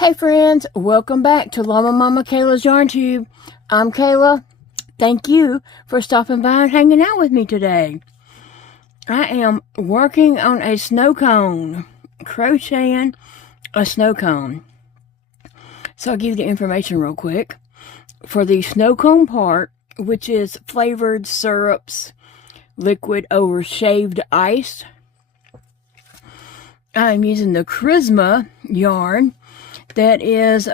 Hey friends, welcome back to Llama Mama Kayla's Yarn Tube. I'm Kayla. Thank you for stopping by and hanging out with me today. I am working on a snow cone, crocheting a snow cone. So I'll give you the information real quick. For the snow cone part, which is flavored syrups, liquid over shaved ice, I'm using the Charisma yarn. That is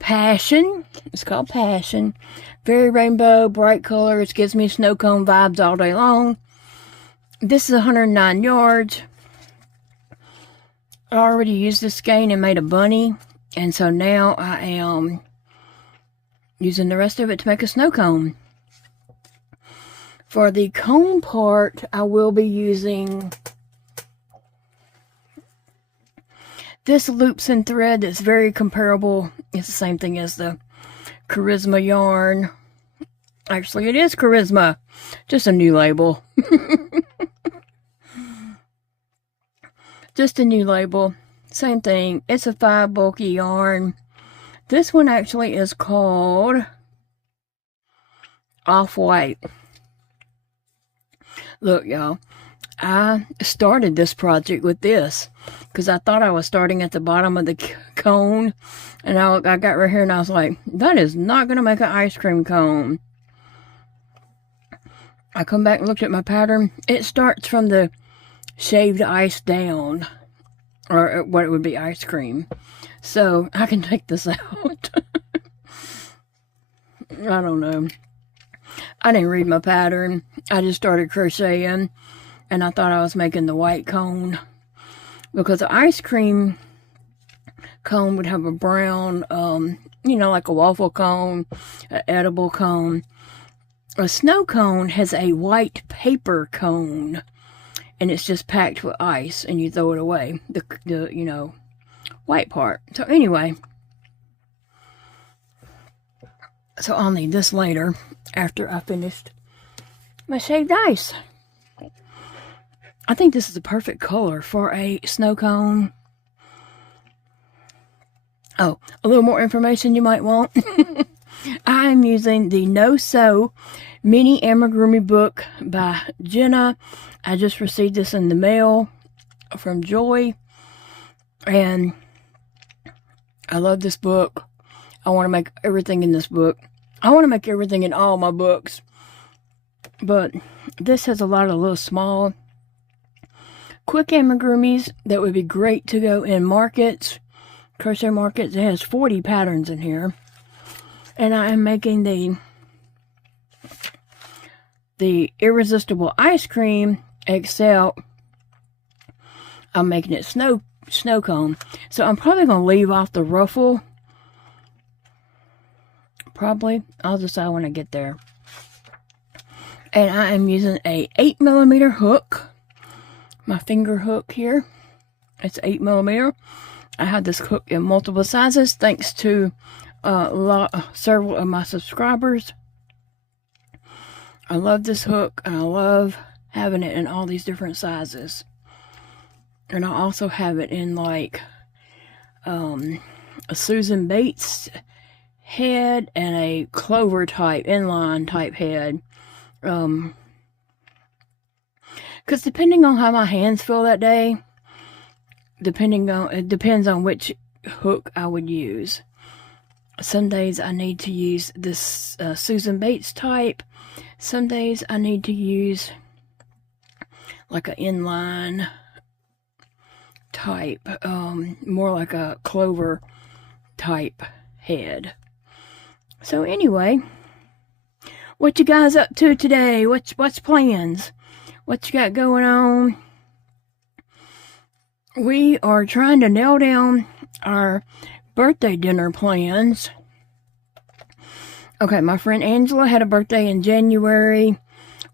Passion. It's called Passion. Very rainbow, bright colors. Gives me snow cone vibes all day long. This is 109 yards. I already used this skein and made a bunny. And so now I am using the rest of it to make a snow cone. For the cone part, I will be using this loops and thread that's very comparable. It's the same thing as the Charisma yarn. Actually, it is Charisma. Just a new label. Just a new label. Same thing. It's a 5 bulky yarn. This one actually is called Off-White. Look, y'all. I started this project with this because I thought I was starting at the bottom of the cone, and I got right here and I was like, that is not going to make an ice cream cone. I come back and looked at my pattern. It starts from the shaved ice down, or what it would be ice cream. So I can take this out. I don't know. I didn't read my pattern. I just started crocheting. And I thought I was making the white cone. Because the ice cream cone would have a brown, like a waffle cone, an edible cone. A snow cone has a white paper cone. And it's just packed with ice. And you throw it away. The white part. So anyway. So I'll need this later. After I finished my shaved ice. I think this is the perfect color for a snow cone. Oh, a little more information you might want. I'm using the No Sew Mini Amigurumi book by Jenna. I just received this in the mail from Joy. And I love this book. I want to make everything in this book. I want to make everything in all my books. But this has a lot of little small quick amigurumis that would be great to go in markets, crochet markets. It has 40 patterns in here. And I am making the irresistible ice cream, except I'm making it snow cone. So I'm probably going to leave off the ruffle. Probably. I'll decide when I get there. And I am using a 8mm hook. My finger hook here. It's 8mm. I have this hook in multiple sizes thanks to several of my subscribers. I love this hook, and I love having it in all these different sizes. And I also have it in like a Susan Bates head and a clover type, inline type head. Because depending on how my hands feel that day, it depends on which hook I would use. Some days I need to use this Susan Bates type. Some days I need to use like an inline type, more like a clover type head. So anyway, what you guys up to today? What's plans? What you got going on? We are trying to nail down our birthday dinner plans. Okay, my friend Angela had a birthday in January.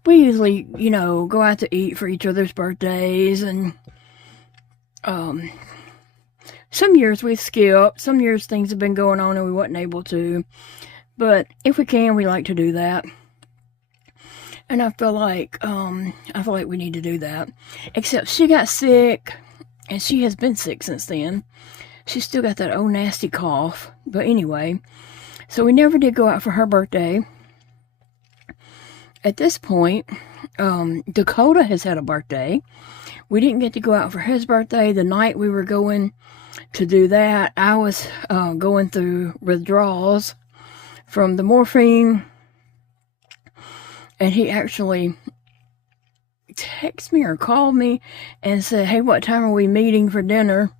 We usually, go out to eat for each other's birthdays. And some years we skip. Some years things have been going on and we wasn't able to. But if we can, we like to do that. And I feel like we need to do that. Except she got sick And she has been sick since then. She's still got that old nasty cough. But anyway, so we never did go out for her birthday. At this point, Dakota has had a birthday. We didn't get to go out for his birthday. The night we were going to do that, I was going through withdrawals from the morphine. And he actually texted me or called me and said, hey, what time are we meeting for dinner?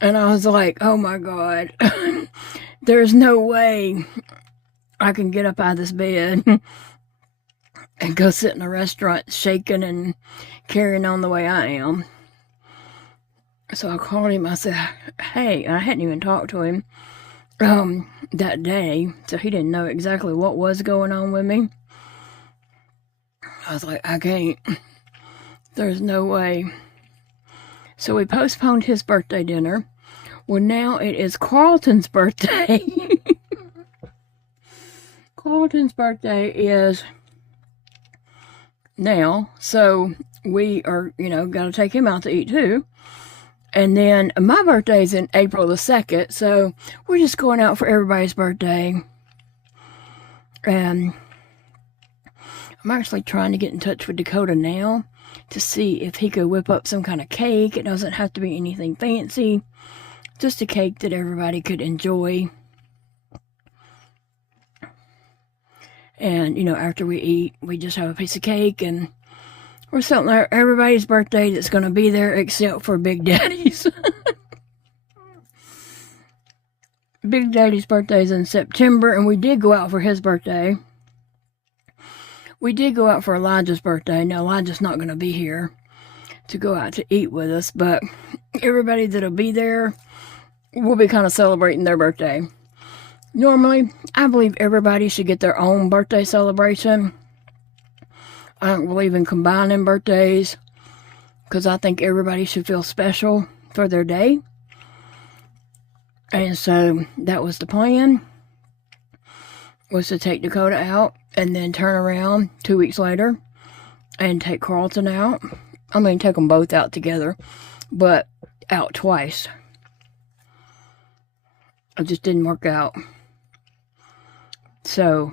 And I was like, oh my God, there's no way I can get up out of this bed and go sit in a restaurant shaking and carrying on the way I am. So I called him. I said, hey, I hadn't even talked to him that day, so he didn't know exactly what was going on with me. I was like, I can't. There's no way. So we postponed his birthday dinner. Well, now it is Carlton's birthday. Carlton's birthday is now. So we are, got to take him out to eat too. And then my birthday's in April the 2nd. So we're just going out for everybody's birthday. And I'm actually trying to get in touch with Dakota now to see if he could whip up some kind of cake. It doesn't have to be anything fancy. Just a cake that everybody could enjoy. And, after we eat, we just have a piece of cake and we're celebrating everybody's birthday that's going to be there except for Big Daddy's. Big Daddy's birthday is in September, and we did go out for his birthday. We did go out for Elijah's birthday. Now, Elijah's not going to be here to go out to eat with us, but everybody that'll be there will be kind of celebrating their birthday. Normally, I believe everybody should get their own birthday celebration. I don't believe in combining birthdays because I think everybody should feel special for their day. And so that was the plan, was to take Dakota out and then turn around 2 weeks later and take Carlton out. I mean, take them both out together, but out twice. It just didn't work out. So,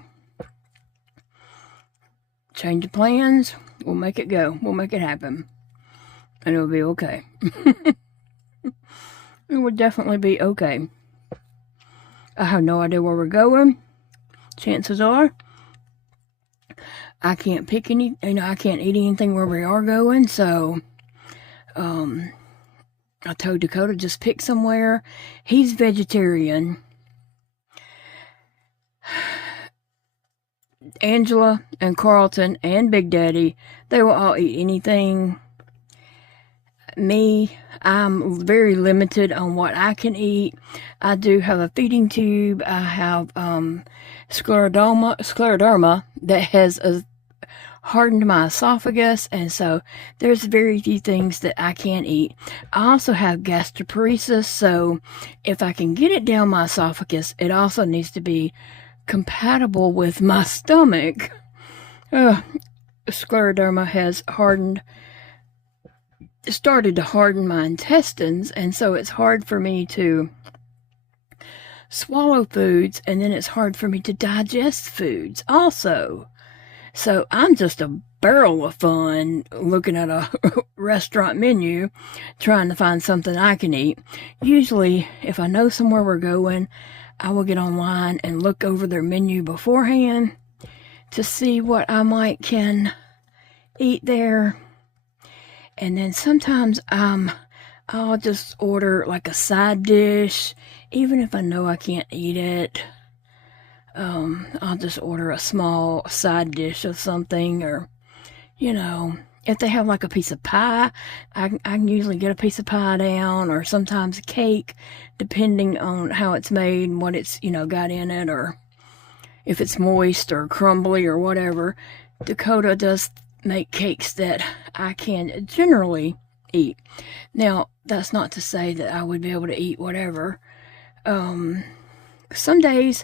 change of plans. We'll make it go. We'll make it happen. And it'll be okay. It would definitely be okay. I have no idea where we're going. Chances are I can't pick any, I can't eat anything where we are going, so I told Dakota just pick somewhere. He's vegetarian. Angela and Carlton and Big Daddy, they will all eat anything. Me, I'm very limited on what I can eat. I do have a feeding tube. I have scleroderma that has hardened my esophagus, and so there's very few things that I can't eat. I also have gastroparesis, so if I can get it down my esophagus, it also needs to be compatible with my stomach. Scleroderma has started to harden my intestines, and so it's hard for me to swallow foods, and then it's hard for me to digest foods also. So I'm just a barrel of fun looking at a restaurant menu trying to find something I can eat. Usually, if I know somewhere we're going, I will get online and look over their menu beforehand to see what I might can eat there. And then sometimes I'll just order like a side dish, even if I know I can't eat it. I'll just order a small side dish of something, or, if they have like a piece of pie, I can usually get a piece of pie down, or sometimes a cake, depending on how it's made and what it's, got in it, or if it's moist or crumbly or whatever. Dakota does make cakes that I can generally eat. Now, that's not to say that I would be able to eat whatever. Some days,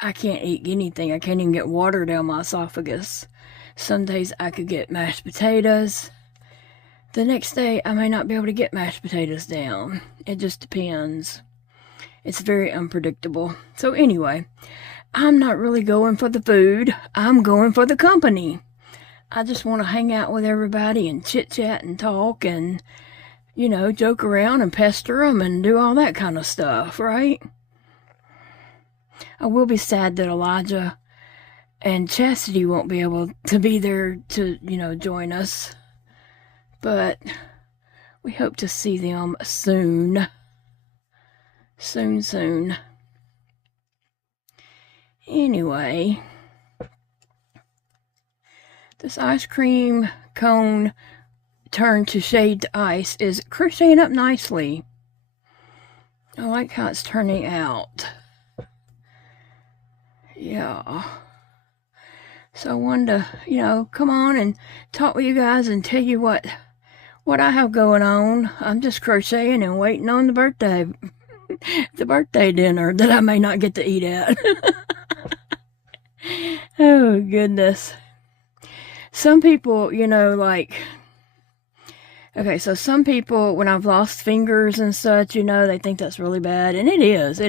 I can't eat anything. I can't even get water down my esophagus. Some days I could get mashed potatoes. the next day I may not be able to get mashed potatoes down. It just depends. It's very unpredictable. So anyway, I'm not really going for the food. I'm going for the company. I just want to hang out with everybody and chit-chat and talk and, you know, joke around and pester them and do all that kind of stuff, right? I will be sad that Elijah and Chastity won't be able to be there to, you know, join us. But we hope to see them soon. Soon. Anyway, this ice cream cone turned to shaved ice is crocheting up nicely. I like how it's turning out. Yeah. So I wanted to, you know, come on and talk with you guys and tell you what I have going on. I'm just crocheting and waiting on the birthday dinner that I may not get to eat at. Oh, goodness. Some people, you know, like, okay, so some people, when I've lost fingers and such, you know, they think that's really bad. And it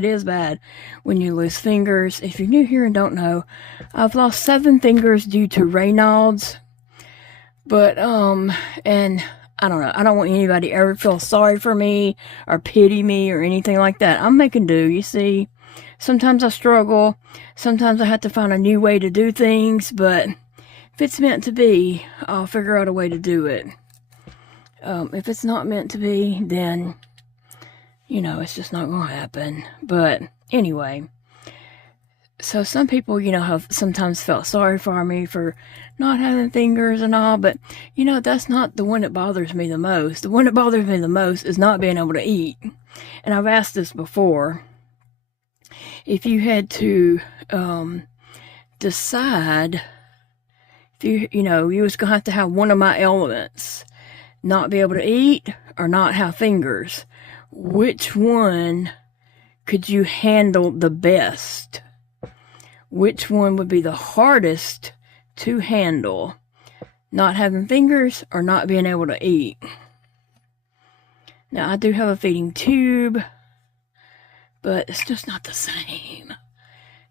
is bad when you lose fingers. If you're new here and don't know, I've lost 7 fingers due to Raynaud's. But, and I don't know, I don't want anybody to ever feel sorry for me or pity me or anything like that. I'm making do, you see. Sometimes I struggle. Sometimes I have to find a new way to do things, but if it's meant to be, I'll figure out a way to do it. If it's not meant to be, then, you know, it's just not going to happen. But anyway, so some people, you know, have sometimes felt sorry for me for not having fingers and all, but, you know, that's not the one that bothers me the most. The one that bothers me the most is not being able to eat. And I've asked this before. If you had to decide, if you know, you was going to have one of my elements, not be able to eat or not have fingers, which one could you handle the best? Which one would be the hardest to handle? Not having fingers or not being able to eat? Now, I do have a feeding tube, but it's just not the same.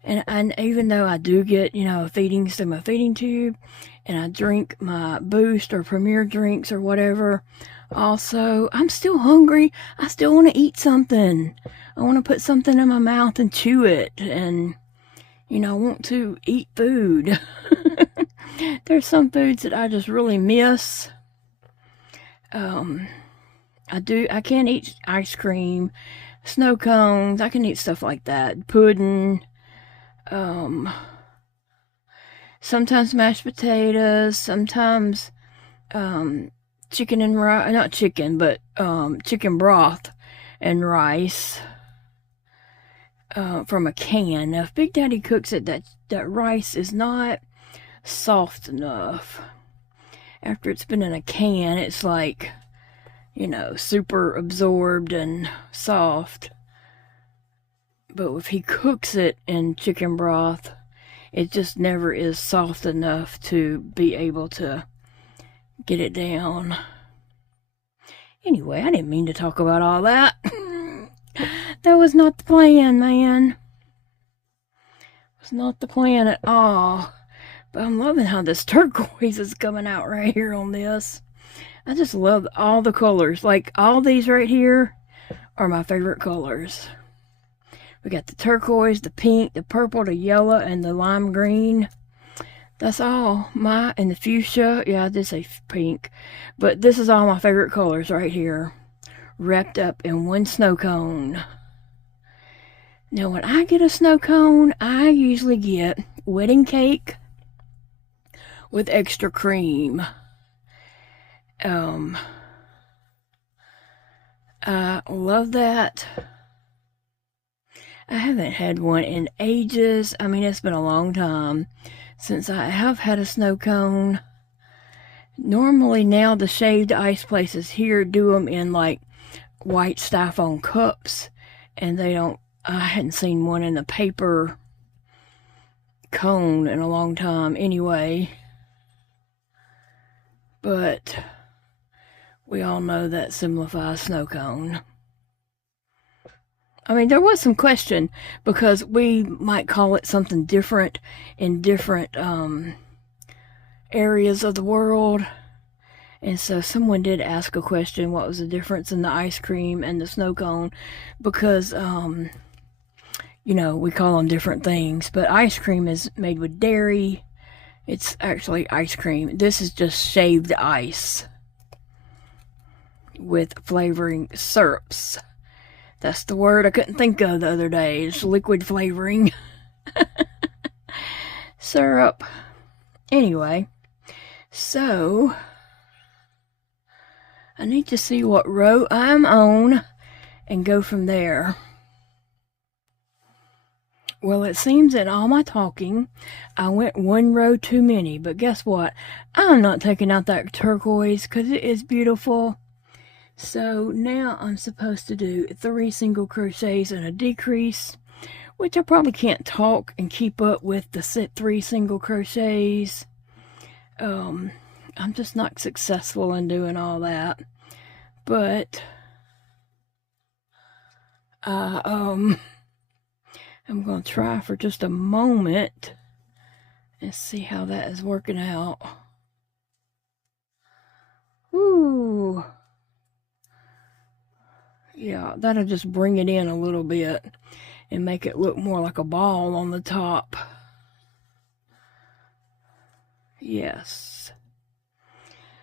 And even though I do get, you know, feedings through my feeding tube, and I drink my Boost or Premier drinks or whatever, also, I'm still hungry. I still want to eat something. I want to put something in my mouth and chew it, and, you know, I want to eat food. There's some foods that I just really miss. I can't eat ice cream, snow cones. I can eat stuff like that. Pudding. Sometimes mashed potatoes. Sometimes chicken and rice. Not chicken, but chicken broth and rice from a can. Now, if Big Daddy cooks it, that rice is not soft enough. After it's been in a can, it's like, you know, super absorbed and soft. But if he cooks it in chicken broth, it just never is soft enough to be able to get it down. Anyway, I didn't mean to talk about all that. That was not the plan, man. It was not the plan at all. But I'm loving how this turquoise is coming out right here on this. I just love all the colors. Like, all these right here are my favorite colors. We got the turquoise, the pink, the purple, the yellow, and the lime green. That's all. And the fuchsia. Yeah, I did say pink. But this is all my favorite colors right here, wrapped up in one snow cone. Now, when I get a snow cone, I usually get wedding cake with extra cream. I love that. I haven't had one in ages. I mean, it's been a long time since I have had a snow cone. Normally now the shaved ice places here do them in like white styrofoam cups, and I hadn't seen one in a paper cone in a long time anyway. But We all know that simplifies snow cone. I mean, there was some question because we might call it something different in different areas of the world. And so someone did ask a question, what was the difference in the ice cream and the snow cone? Because, you know, we call them different things. But ice cream is made with dairy. It's actually ice cream. This is just shaved ice with flavoring syrups. That's the word I couldn't think of the other day. It's liquid flavoring. Syrup. Anyway, so I need to see what row I'm on and go from there. Well, it seems in all my talking, I went one row too many, but guess what? I'm not taking out that turquoise because it is beautiful. So now I'm supposed to do 3 single crochets and a decrease, which I probably can't talk and keep up with the 3 single crochets. I'm just not successful in doing all that. But I'm going to try for just a moment and see how that is working out. Ooh. Yeah, that'll just bring it in a little bit and make it look more like a ball on the top. Yes.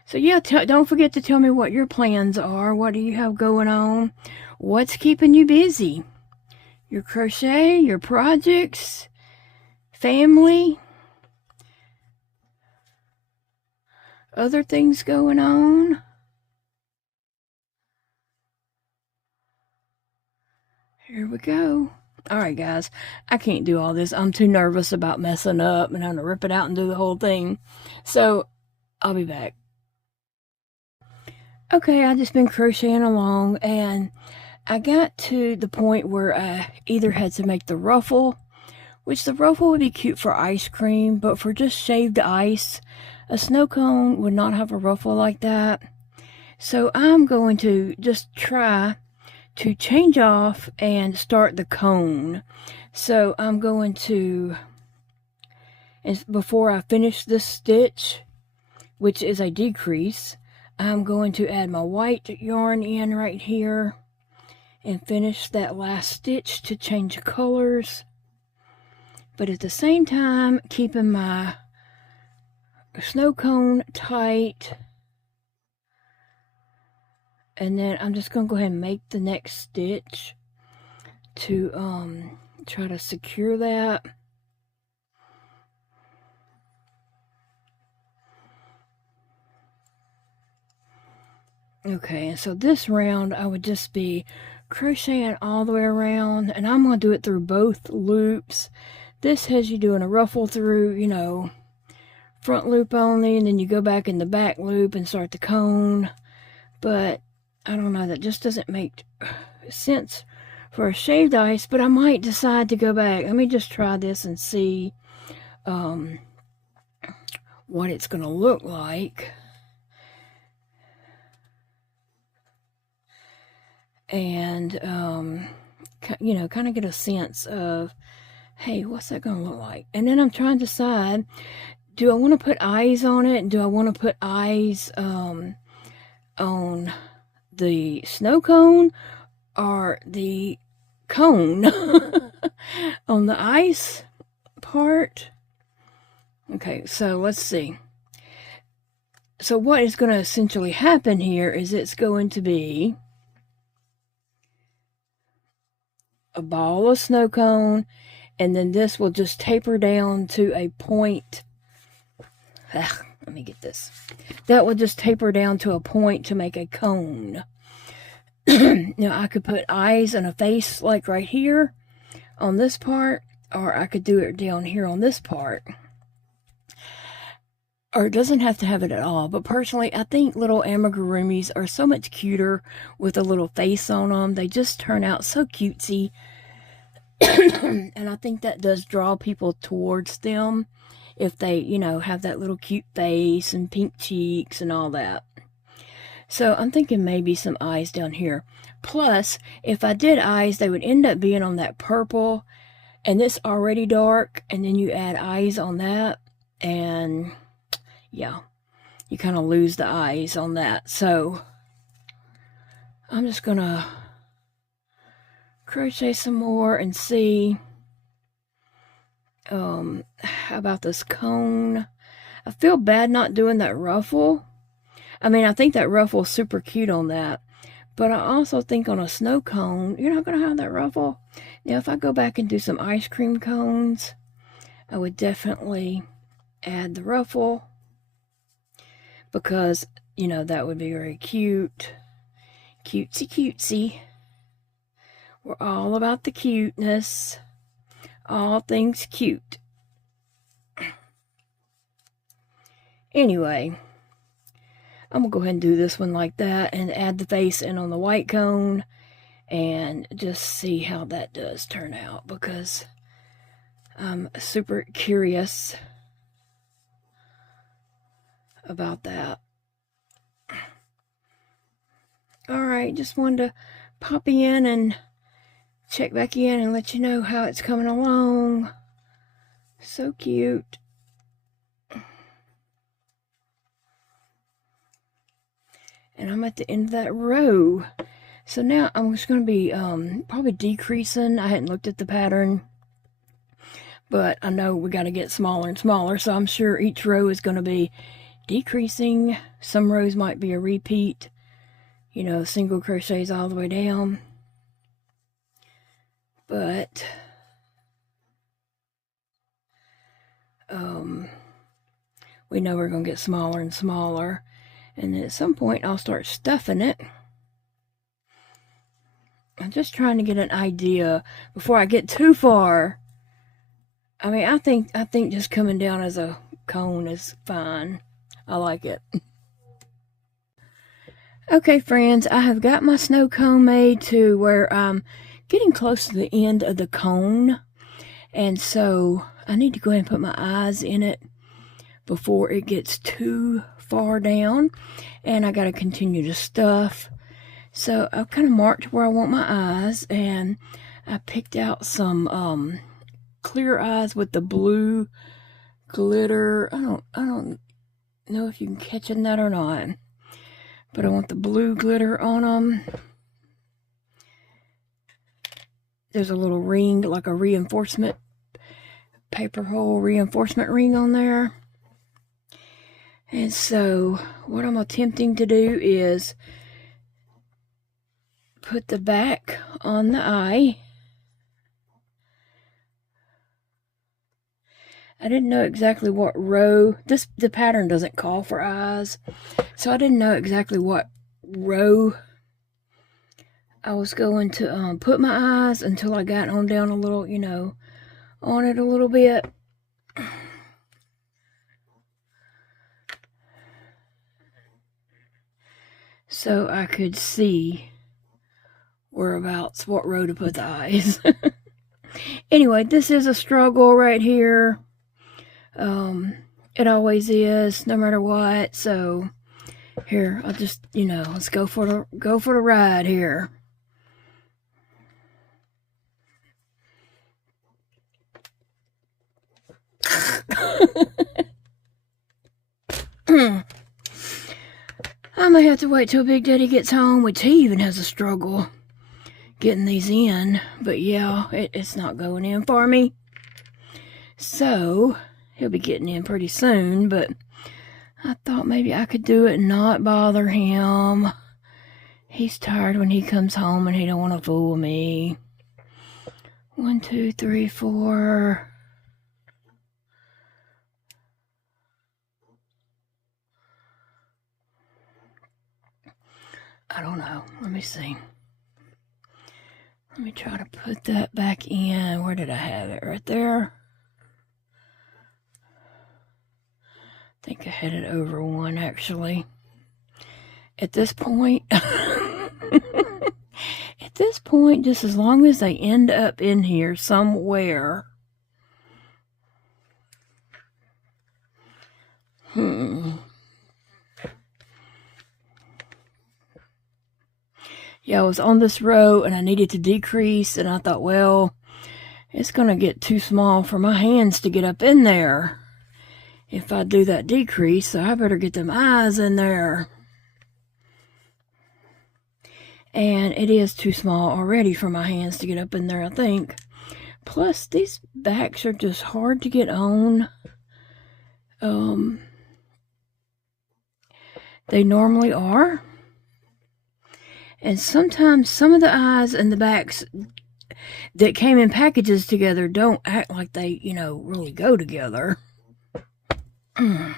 So yeah, don't forget to tell me what your plans are. What do you have going on? What's keeping you busy? Your crochet, your projects, family, other things going on? Here we go. Alright guys, I can't do all this. I'm too nervous about messing up and I'm gonna rip it out and do the whole thing. So, I'll be back. Okay, I've just been crocheting along and I got to the point where I either had to make the ruffle, which the ruffle would be cute for ice cream, but for just shaved ice, a snow cone would not have a ruffle like that. So I'm going to just try to change off and start the cone. So I'm going to, before I finish this stitch, which is a decrease, I'm going to add my white yarn in right here and finish that last stitch to change colors, but at the same time keeping my snow cone tight. And then I'm just going to go ahead and make the next stitch to try to secure that. Okay, and so this round I would just be crocheting all the way around, and I'm going to do it through both loops. This has you doing a ruffle through, you know, front loop only, and then you go back in the back loop and start the cone. But I don't know, that just doesn't make sense for a shaved ice, but I might decide to go back. Let me just try this and see what it's going to look like. And, you know, kind of get a sense of, hey, what's that going to look like? And then I'm trying to decide, do I want to put eyes on it? Do I want to put eyes on the snow cone or the cone on the ice part? Okay, so let's see. So what is going to essentially happen here is it's going to be a ball of snow cone, and then this will just taper down to a point. Let me get this. That will just taper down to a point to make a cone. Now I could put eyes and a face like right here on this part, or I could do it down here on this part. Or it doesn't have to have it at all, but personally I think little amigurumis are so much cuter with a little face on them. They just turn out so cutesy. And I think that does draw people towards them if they, you know, have that little cute face and pink cheeks and all that. So I'm thinking maybe some eyes down here. Plus, if I did eyes, they would end up being on that purple, and this already dark, and then you add eyes on that, and yeah, you kind of lose the eyes on that. So I'm just gonna crochet some more and see about this cone. I feel bad not doing that ruffle. I mean, I think that ruffle is super cute on that, but I also think on a snow cone, you're not going to have that ruffle. Now, if I go back and do some ice cream cones, I would definitely add the ruffle, because, you know, that would be very cute. Cutesy cutesy. We're all about the cuteness. All things cute. Anyway, I'm going to go ahead and do this one like that and add the face in on the white cone and just see how that does turn out, because I'm super curious about that. Alright, just wanted to pop in and check back in and let you know how it's coming along. So cute. And I'm at the end of that row. So now I'm just going to be probably decreasing. I hadn't looked at the pattern, but I know we got to get smaller and smaller, so I'm sure each row is going to be decreasing. Some rows might be a repeat, you know, single crochets all the way down. But we know we're going to get smaller and smaller, and then at some point I'll start stuffing it. I'm just trying to get an idea before I get too far. I mean, I think just coming down as a cone is fine. I like it. Okay, friends, I have got my snow cone made to where I'm getting close to the end of the cone, and so I need to go ahead and put my eyes in it before it gets too far down, and I got to continue to stuff. So I've kind of marked where I want my eyes, and I picked out some clear eyes with the blue glitter. I don't know if you can catch in that or not, but I want the blue glitter on them. There's a little ring, like a reinforcement paper hole reinforcement ring on there. And so what I'm attempting to do is put the back on the eye. I didn't know exactly what row. The pattern doesn't call for eyes, so I didn't know exactly what row I was going to put my eyes until I got on down a little, you know, on it a little bit. So I could see whereabouts, what row to put the eyes. Anyway, this is a struggle right here. It always is, no matter what. So here, I'll just, you know, let's go for the ride here. I may have to wait till Big Daddy gets home, which he even has a struggle getting these in. But yeah, it's not going in for me. So he'll be getting in pretty soon, but I thought maybe I could do it and not bother him. He's tired when he comes home and he don't want to fool me. 1, 2, 3, 4. I don't know. Let me see. Let me try to put that back in. Where did I have it? Right there. I think I had it over 1, actually. At this point, just as long as they end up in here somewhere. Yeah, I was on this row and I needed to decrease, and I thought, well, it's going to get too small for my hands to get up in there if I do that decrease, so I better get them eyes in there. And it is too small already for my hands to get up in there, I think. Plus, these backs are just hard to get on. They normally are. And sometimes some of the eyes and the backs that came in packages together don't act like they, really go together. I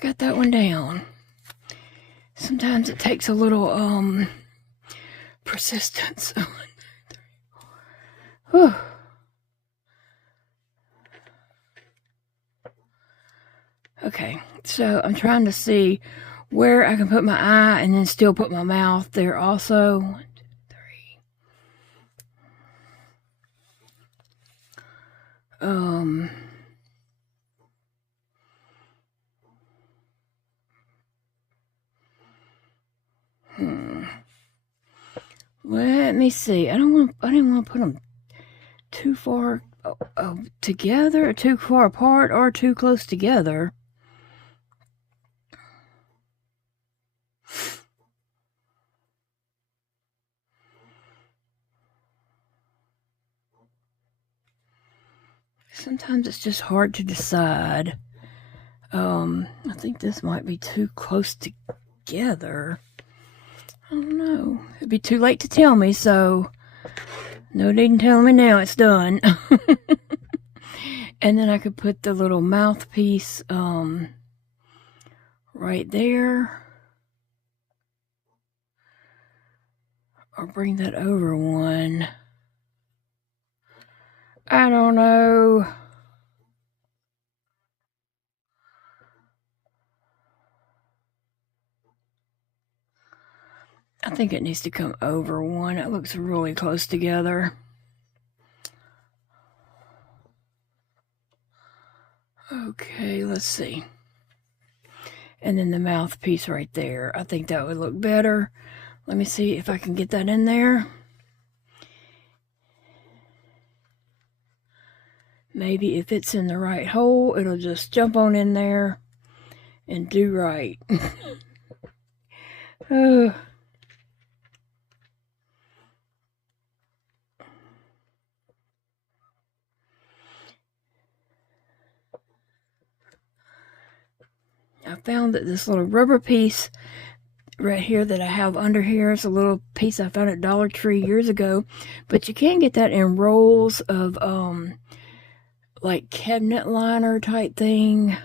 got that one down. Sometimes it takes a little, persistence. Whew. Okay, so I'm trying to see where I can put my eye and then still put my mouth there also. 1, 2, 3. Let me see. I didn't want to put them too far together, too far apart, or too close together. Sometimes it's just hard to decide. I think this might be too close together. I don't know. It'd be too late to tell me, so no need in telling me now. It's done. And then I could put the little mouthpiece right there. Or bring that over one. I don't know. I think it needs to come over one. It looks really close together. Okay, let's see. And then the mouthpiece right there. I think that would look better. Let me see if I can get that in there. Maybe if it's in the right hole, it'll just jump on in there and do right. I found that this little rubber piece right here that I have under here is a little piece I found at Dollar Tree years ago, but you can get that in rolls of like cabinet liner type thing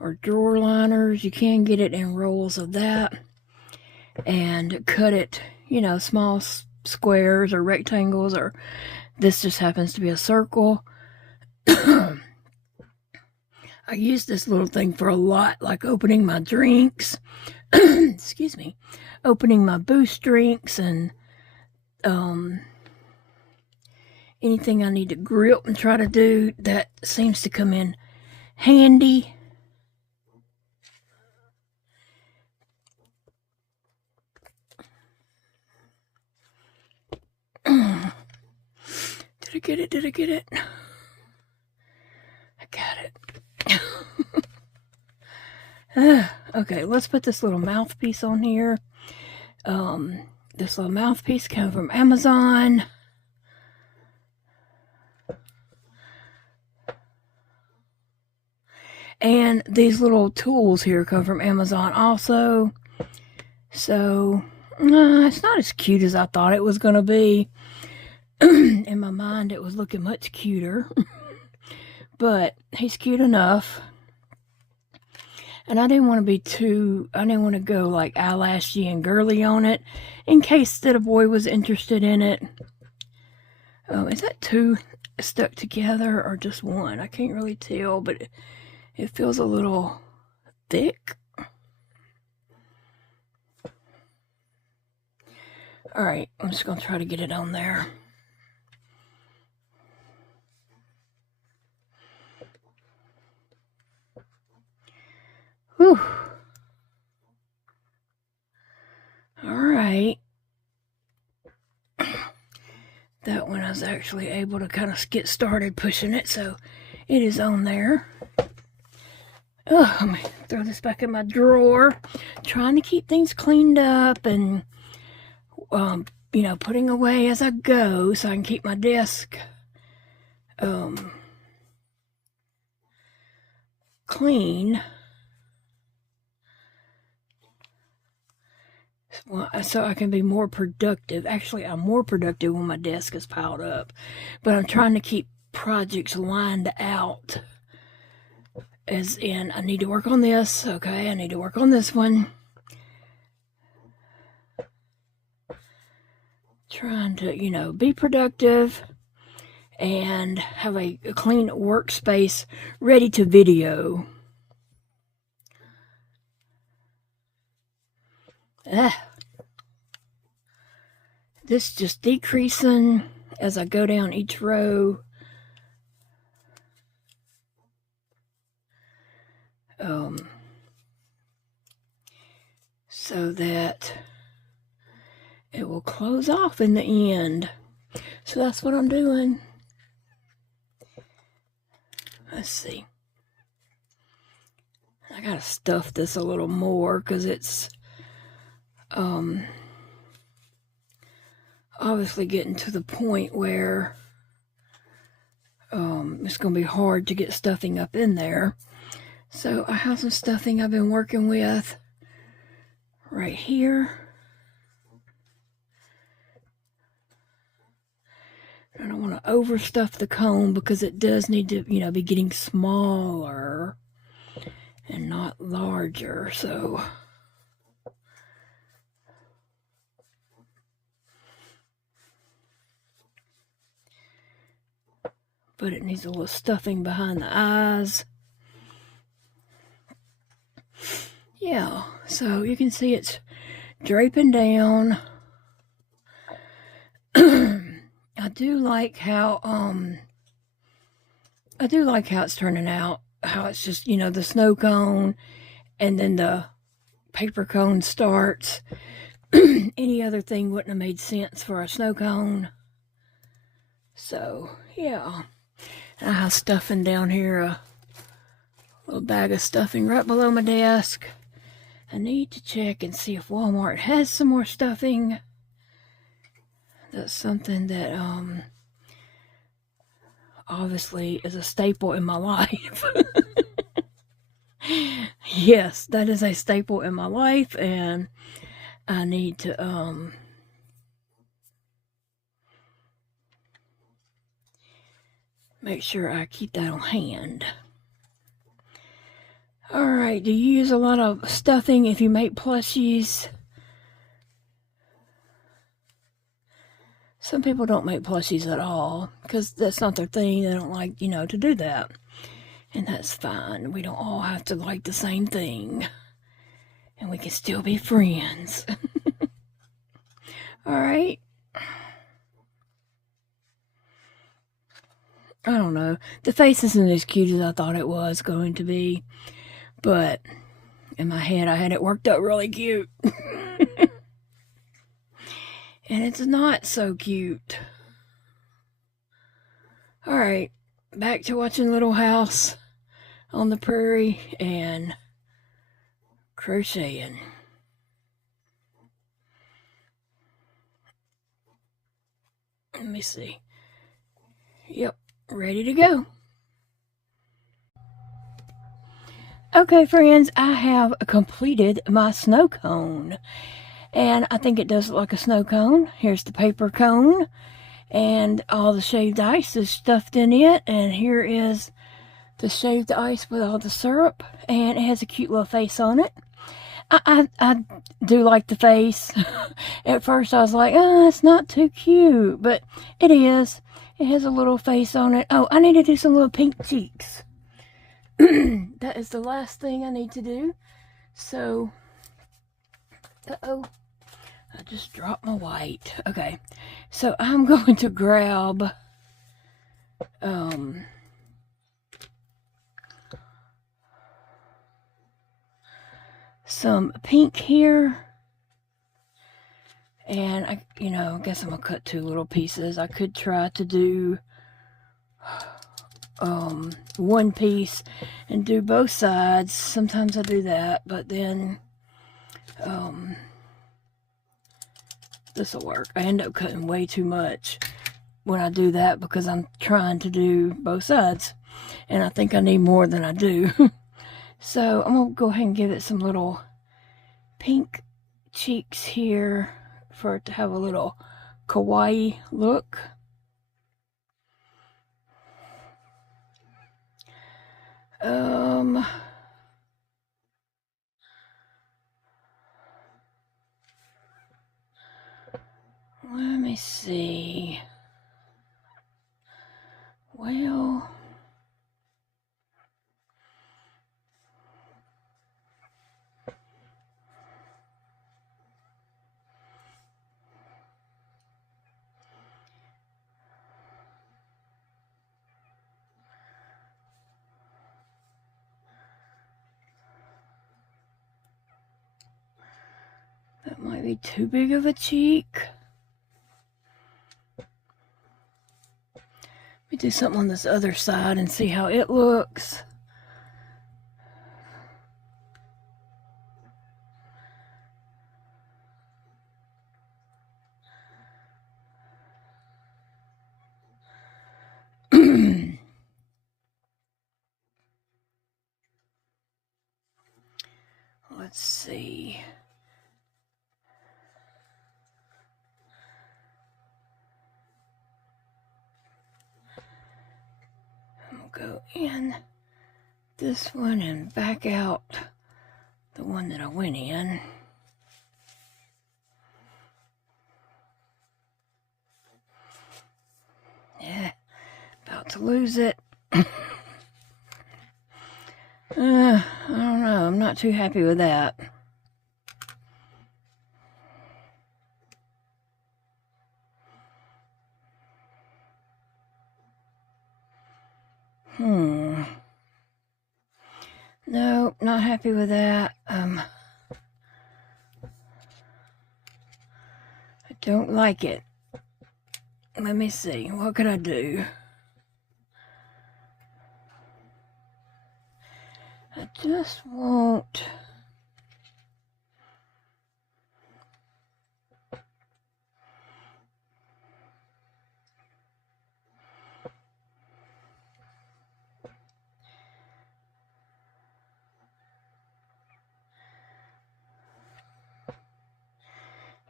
or drawer liners. You can get it in rolls of that and cut it, small squares or rectangles, or this just happens to be a circle. I use this little thing for a lot, like opening my drinks, excuse me, opening my Boost drinks, and anything I need to grip and try to do, that seems to come in handy. Did I get it? Did I get it? I got it. Okay, let's put this little mouthpiece on here. This little mouthpiece came from Amazon. And these little tools here come from Amazon also. So, it's not as cute as I thought it was going to be. In my mind, it was looking much cuter. But he's cute enough. And I didn't want to go like eyelashy and girly on it, in case that a boy was interested in it. Is that two stuck together or just one? I can't really tell, but it feels a little thick. Alright, I'm just going to try to get it on there. Whew. Alright. right. That one I was actually able to kind of get started pushing it, so it is on there. Oh, let me throw this back in my drawer. Trying to keep things cleaned up and, you know, putting away as I go so I can keep my desk clean. So I can be more productive. Actually, I'm more productive when my desk is piled up. But I'm trying to keep projects lined out. As in, I need to work on this. Okay, I need to work on this one. Trying to, you know, be productive and have a clean workspace ready to video. This just decreasing as I go down each row. So that it will close off in the end. So that's what I'm doing. Let's see. I gotta stuff this a little more because it's obviously getting to the point where it's gonna be hard to get stuffing up in there. So I have some stuffing I've been working with right here. I don't want to overstuff the cone because it does need to, you know, be getting smaller and not larger. So but it needs a little stuffing behind the eyes. Yeah, so you can see it's draping down. I do like how it's turning out. How it's just, you know, the snow cone and then the paper cone starts. Any other thing wouldn't have made sense for a snow cone. So, yeah. And I have stuffing down here, a little bag of stuffing right below my desk. I need to check and see if Walmart has some more stuffing. That's something that obviously is a staple in my life. Yes, that is a staple in my life, and I need to make sure I keep that on hand. Alright, do you use a lot of stuffing if you make plushies? Some people don't make plushies at all because that's not their thing. They don't like, you know, to do that. And that's fine. We don't all have to like the same thing. And we can still be friends. Alright. I don't know. The face isn't as cute as I thought it was going to be. But in my head, I had it worked out really cute. And it's not so cute. Alright, back to watching Little House on the Prairie and crocheting. Let me see. Yep, ready to go. Okay, friends, I have completed my snow cone. And I think it does look like a snow cone. Here's the paper cone. And all the shaved ice is stuffed in it. And here is the shaved ice with all the syrup. And it has a cute little face on it. I do like the face. At first I was like, oh, it's not too cute. But it is. It has a little face on it. Oh, I need to do some little pink cheeks. That is the last thing I need to do. So, uh-oh. I just dropped my white. Okay. So I'm going to grab some pink here. And I guess I'm gonna cut 2 little pieces. I could try to do 1 piece and do both sides. Sometimes I do that, but then this will work. I end up cutting way too much when I do that because I'm trying to do both sides, and I think I need more than I do. So I'm gonna go ahead and give it some little pink cheeks here for it to have a little kawaii look. Let me see. Well, that might be too big of a cheek. Let me do something on this other side and see how it looks. Let's see. Go in this one and back out the one that I went in. Yeah, about to lose it. I don't know, I'm not too happy with that. No, not happy with that. I don't like it. Let me see, what could I do? I just won't.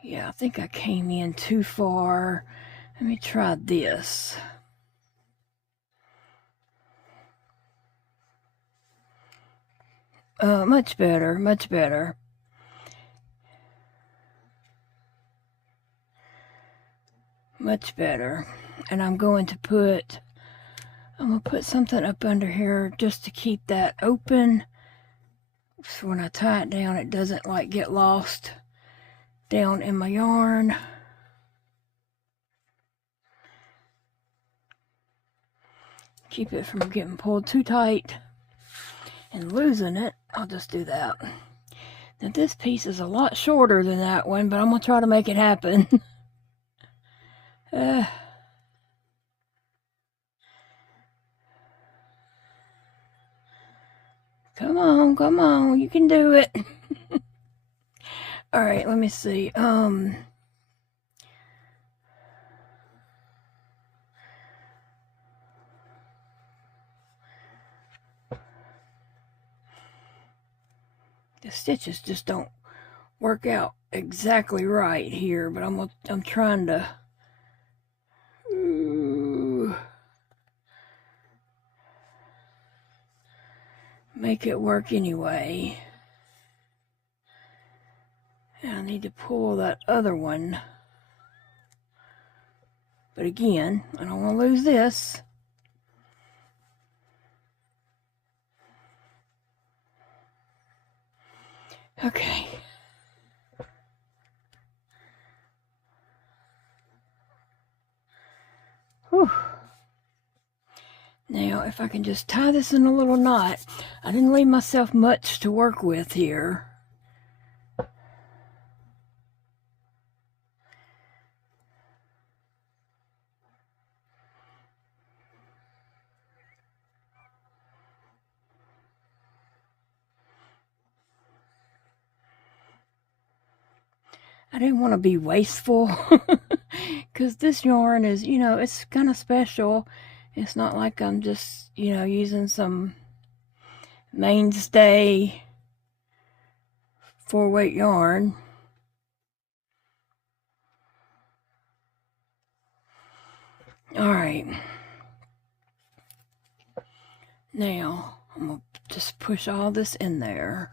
Yeah, I think I came in too far. Let me try this. Much better, much better. Much better. And I'm going to put something up under here just to keep that open. So when I tie it down, it doesn't like get lost down in my yarn. Keep it from getting pulled too tight and losing it. I'll just do that. Now this piece is a lot shorter than that one, but I'm gonna try to make it happen. Come on, come on, you can do it. All right, let me see. The stitches just don't work out exactly right here, but I'm trying to make it work anyway. And I need to pull that other one. But again, I don't want to lose this. Okay. Whew. Now, if I can just tie this in a little knot, I didn't leave myself much to work with here. I didn't want to be wasteful because this yarn is, you know, it's kind of special. It's not like I'm just, you know, using some mainstay 4-weight yarn. All right. Now, I'm going to just push all this in there.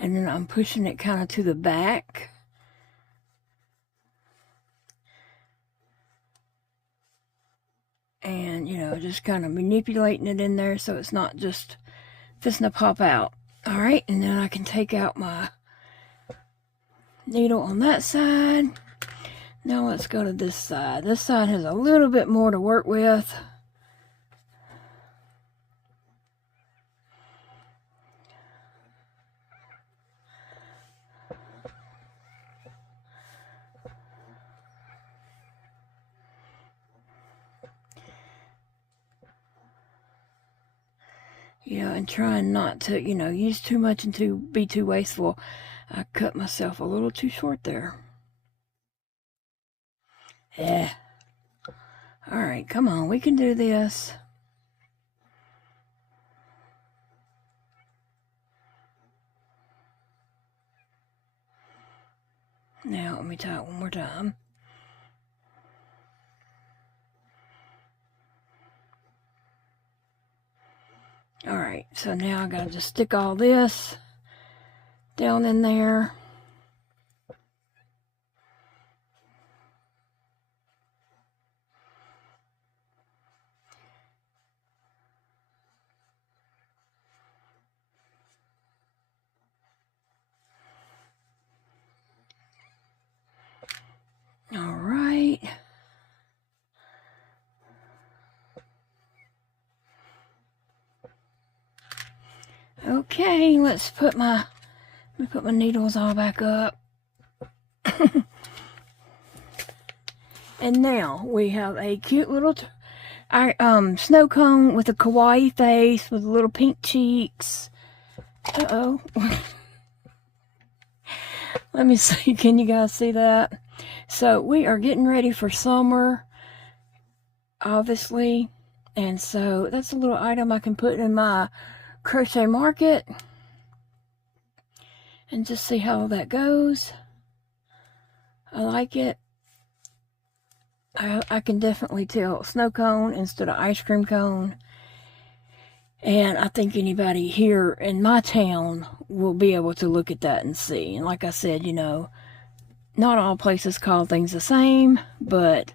And then I'm pushing it kind of to the back. And, you know, just kind of manipulating it in there so it's not just fixing to pop out. All right, and then I can take out my needle on that side. Now let's go to this side. This side has a little bit more to work with. You know, and trying not to, you know, use too much and to be too wasteful. I cut myself a little too short there. Yeah. All right, come on, we can do this. Now, let me tie it one more time. All right, so now I gotta just stick all this down in there. All right. Okay, let me put my needles all back up. And now we have a cute little snow cone with a kawaii face with little pink cheeks. Uh-oh. Let me see, can you guys see that? So we are getting ready for summer, obviously. And so that's a little item I can put in my crochet market and just see how that goes. I like it. I can definitely tell snow cone instead of ice cream cone. And I think anybody here in my town will be able to look at that and see. And like I said, you know, not all places call things the same, but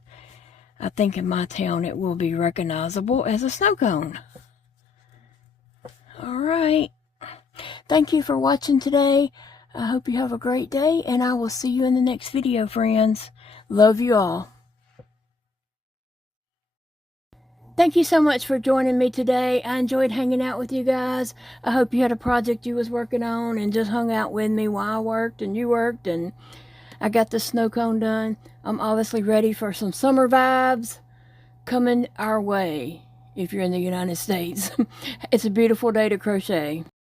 I think in my town it will be recognizable as a snow cone. All right. Thank you for watching today. I hope you have a great day, and I will see you in the next video, friends. Love you all. Thank you so much for joining me today. I enjoyed hanging out with you guys. I hope you had a project you was working on and just hung out with me while I worked and you worked, and I got the snow cone done. I'm obviously ready for some summer vibes coming our way if you're in the United States. It's a beautiful day to crochet.